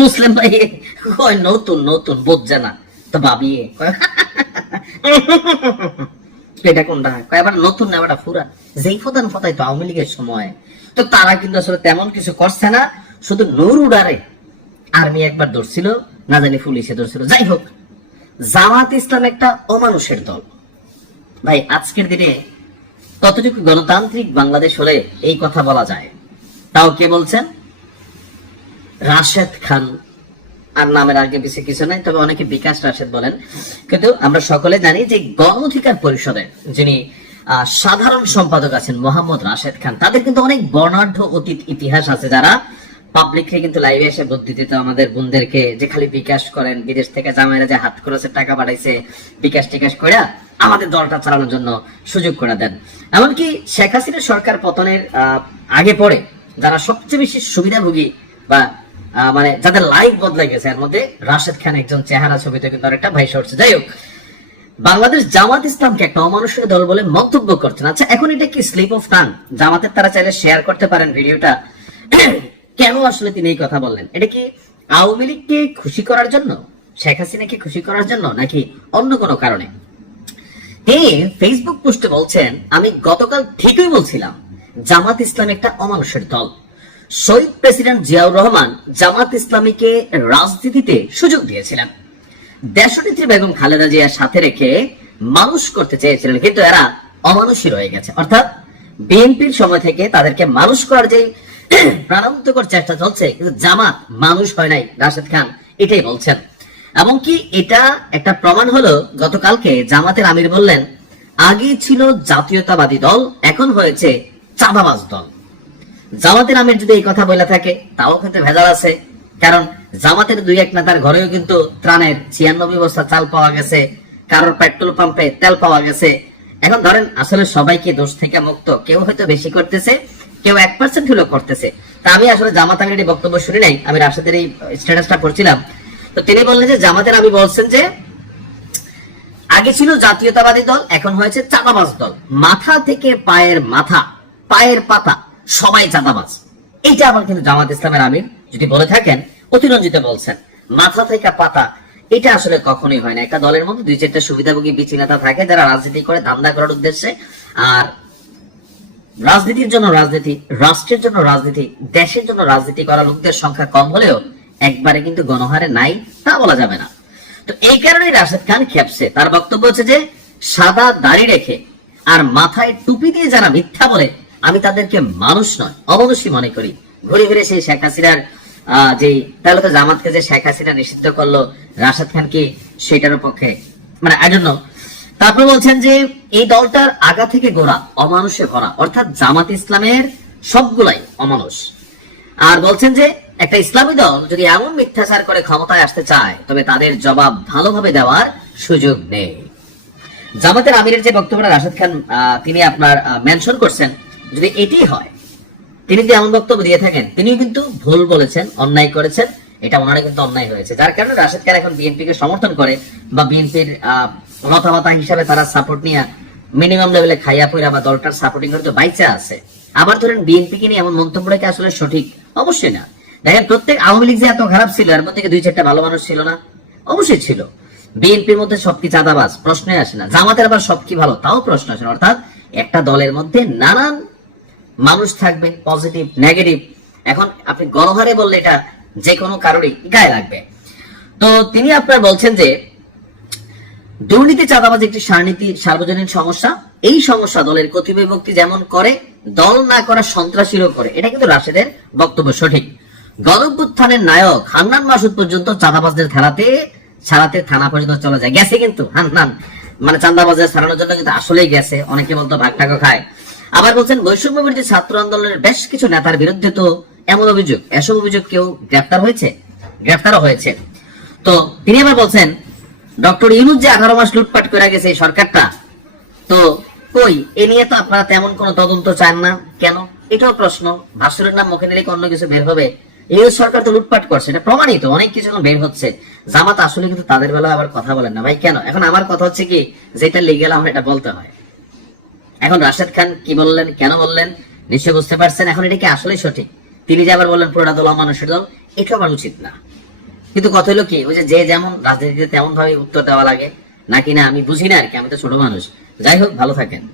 মুসলিম ভাই কয় নতুন নতুন বুঝছে না তো ভাবিয়ে এটা কোনটা কয় আবার নতুন না আবার পুরা যেই ফতান ফতাই তো আওয়ামী লীগের সময়। তো তারা কিন্তু আসলে তেমন কিছু করছে না, শুধু নূর উডারে আর্মি একবার ধরছিল, না জানি পুলিশে ধরছিল। যাই হোক, জামাত ইসলাম একটা অমানুষের দল ভাই। আজকের দিনে কতটুকু গণতান্ত্রিক বাংলাদেশ হলে এই কথা বলা যায়? তাও কে বলছেন? রাশেদ খান। আর নামের আগে বেশি কিছু নাই, তবে অনেকে বিকাশ রাশেদ বলেন। কিন্তু আমরা সকলে জানি যে গণ অধিকার পরিষদের যিনি সাধারণ সম্পাদক আছেন মোহাম্মদ রাশেদ খান, তাদের কিন্তু অনেক বর্ণাঢ্য অতীত ইতিহাস আছে। যারা পাবলিকলি কিন্তু লাইভে এসে বুদ্ধি দিত আমাদের বোনদেরকে, যে খালি বিকাশ করেন, বিদেশ থেকে জামাইরা যে হাত খরচের টাকা পাঠাইছে বিকাশ টিকাশ করে আমাদের দলটা চালানোর জন্য সুযোগ করে দেন। এমনকি শেখ হাসিনা সরকার পতনের আগে পরে যারা সবচেয়ে বেশি সুবিধাভোগী বা মানে যাদের লাইফ বদলে গেছে, এর মধ্যে রাশেদ খান একজন। চেহারা ছবিতে কিন্তু আরেকটা ভাই সরছে। যাই হোক, বাংলাদেশ জামাত ইসলামকে একটা অমানুষের দল বলে মন্তব্য করছেন। আচ্ছা, এখন এটা কি স্লিপ অফ টাং? জামাতের তারা চাইলে শেয়ার করতে পারেন ভিডিওটা। কেন আসলে তিনি এই কথা বললেন? এটা কি আওয়ামী লীগকে খুশি করার জন্য, শেখ হাসিনাকে খুশি করার জন্য, নাকি অন্য কোনো কারণে? তিনি ফেসবুক পোস্টে বলছেন, আমি গতকাল ঠিকই বলছিলাম জামাত ইসলাম একটা অমানুষের দল। শহীদ প্রেসিডেন্ট জিয়াউর রহমান জামাত ইসলামীকে রাজনীতিতে সুযোগ দিয়েছিলেন, দেশনেত্রী বেগম খালেদা জিয়ার সাথে রেখে মানুষ করতে চেয়েছিলেন, কিন্তু এরা অমানুষী রয়ে গেছে। অর্থাৎ বিএনপির সময় থেকে তাদেরকে মানুষ করার যে প্রাণান্তকর চেষ্টা চলছে, কিন্তু জামাত মানুষ হয় নাই, রাশেদ খান এটাই বলছেন। এমনকি এটা একটা প্রমাণ হলো, গতকালকে জামাতের আমির বললেন, আগে ছিল জাতীয়তাবাদী দল, এখন হয়েছে চাঁদাবাজ দল। জামাতের আমির যদি এই কথা বলে থাকে তাও কিন্তু ভেজাল আছে, কারণ জামাতের দুই এক নেতার ঘরেও কিন্তু ত্রাণের 96 বস্তা চাল পাওয়া গেছে, কারোর পেট্রোল পাম্পে তেল পাওয়া গেছে। এখন ধরেন আসলে সবাইকে দোষ থেকে মুক্ত, কেউ হয়তো বেশি করতেছে, কেউ 1% হলেও করতেছে। তা আমি আসলে জামাত আমিরের বক্তব্য শুনি নাই, আমি রাশেদের এই স্ট্যাটাসটা পড়ছিলাম। তো তিনি বললেন যে জামাতের আমি বলছেন যে আগে ছিল জাতীয়তাবাদী দল, এখন হয়েছে চাঁদাবাজ দল। মাথা থেকে পায়ের মাথা, পায়ের পাতা সবাই চাঁদাবাজ। এইটা আবার কিন্তু জামাত ইসলামের আমির যদি বলে থাকেন, অতিরঞ্জিত বলছেন মাথা থেকে পাতা, এটা আসলে কখনোই হয় না। একটা দলের মধ্যে 2-4টা সুবিধাভোগী বিচিনেতা থাকে যারা রাজনীতি করে ধান্দা করার উদ্দেশ্যে। আর রাজনীতির জন্য রাজনীতি, রাষ্ট্রের জন্য রাজনীতি, দেশের জন্য রাজনীতি করা লোকদের সংখ্যা কম হলেও একবারে কিন্তু গণহারে নাই তা বলা যাবে না। তো এই কারণেই রাশেদ খান খেপছে। তার বক্তব্য হচ্ছে যে সাদা দাড়ি রেখে আর মাথায় টুপি দিয়ে যারা মিথ্যা বলে, আমি তাদেরকে মানুষ নয় অমানুষই মনে করি। ঘুরে ঘুরে সেই শেখ হাসিনার যে, তাহলে তো জামাতকে যে শেখ হাসিনা নিষিদ্ধ করলো, রাশেদ খান কি সেটার পক্ষে? মানে আই ডোন্ট নো। তারপর বলছেন যে এই দলটার আগা থেকে গোড়া অমানুষে ভরা, অর্থাৎ জামাত ইসলামের সবগুলাই অমানুষ। আর বলছেন যে একটা ইসলামী দল যদি এমন মিথ্যাচার করে ক্ষমতায় আসতে চায়, তবে তাদের জবাব ভালোভাবে দেওয়ার সুযোগ নেই। জামাতের আমিরের যে বক্তব্যটা রাশেদ খান তিনি আপনার মেনশন করছেন, যদি এটি হয়, তিনি যদি এমন বক্তব্য দিয়ে থাকেন, তিনিও কিন্তু ভুল বলেছেন, অন্যায় করেছেন, এটা ওনারা কিন্তু অন্যায় হয়েছে। যার কারণে রাশেদ খান এখন বিএনপিকে সমর্থন করে বা বিএনপির লতাপাতা হিসাবে তারা সাপোর্ট নিয়ে মিনিমাম লেভেলে খাইয়া পইরা বা দলটার সাপোর্টিং করে তো বাইচা আছে। আবার ধরেন বিএনপিকে নিয়ে এমন মন্তব্যটাকে আসলে সঠিক অবশ্যই না। দেখেন প্রত্যেক আওয়ামী লীগ যে এত খারাপ ছিল, এর মধ্যে 2-4টা ভালো মানুষ ছিল না? অবশ্যই ছিল। বিএনপির মধ্যে সব কি চাঁদাবাজ? প্রশ্নই আসে না। জামাতের আবার সব কি ভালো? তাও প্রশ্ন আসে না। অর্থাৎ একটা দলের মধ্যে নানান মানুষ থাকবে, পজিটিভ নেগেটিভ। এখন আপনি গণহারে বললে এটা যে কোনো কারোরই গায়ে লাগবে। তো তিনি আপনার বলছেন যে দুর্নীতি চাঁদাবাজ একটি সার্বজনীন সমস্যা, এই সমস্যা দলের কতিপয় ব্যক্তি যেমন করে, দল না করা সন্ত্রাসীরও করে। এটা কিন্তু রাশেদের বক্তব্য সঠিক। গণঅভ্যুত্থানের নায়ক হান্নান মাসুদ পর্যন্ত চাঁদাবাজদের ছাড়াতে থানা পর্যন্ত চলে যায়, গেছে কিন্তু হান্নান, মানে চাঁদাবাজদের ছাড়ানোর জন্য কিন্তু আসলেই গেছে। অনেকে বলতো ভাগ টাকা খায়। আবার বলছেন বৈষম্য বিরোধী ছাত্র আন্দোলনের বেশ কিছু নেতার বিরুদ্ধে তো এমন অভিযোগ, এসব অভিযোগ কেউ গ্রেফতারও হয়েছে। তো তিনি আবার বলছেন ডক্টর ইউনূস যে 18 মাস লুটপাট করে গেছে এই সরকারটা, তো কই এ নিয়ে তো আপনারা তেমন কোনো তদন্ত চান না কেন? এটাও প্রশ্ন। ভাসুরের নাম মুখে নিলে অন্য কিছু বের হবে? এই সরকার তো লুটপাট করছে, এটা প্রমাণিত, অনেক কিছু বের হচ্ছে। জামাত আসলে কিন্তু তাদের বেলা আবার কথা বলেন না ভাই, কেন? এখন আমার কথা হচ্ছে কি, যেটা লিগ্যাল আমরা এটা বলতে হয়। এখন রাশেদ খান কি বললেন, কেন বললেন, নিশ্চয় বুঝতে পারছেন। এখন এটা কি আসলে সঠিক? তিনি যে আবার বললেন পুরোটা দল অমানুষের দল, এটা আবার উচিত না। কিন্তু কথা হলো কি, ওই যে যেমন রাজনীতিতে তেমন ভাবে উত্তর দেওয়া লাগে নাকি, না আমি বুঝি না আর কি, আমি তো ছোট মানুষ। যাই হোক, ভালো থাকেন।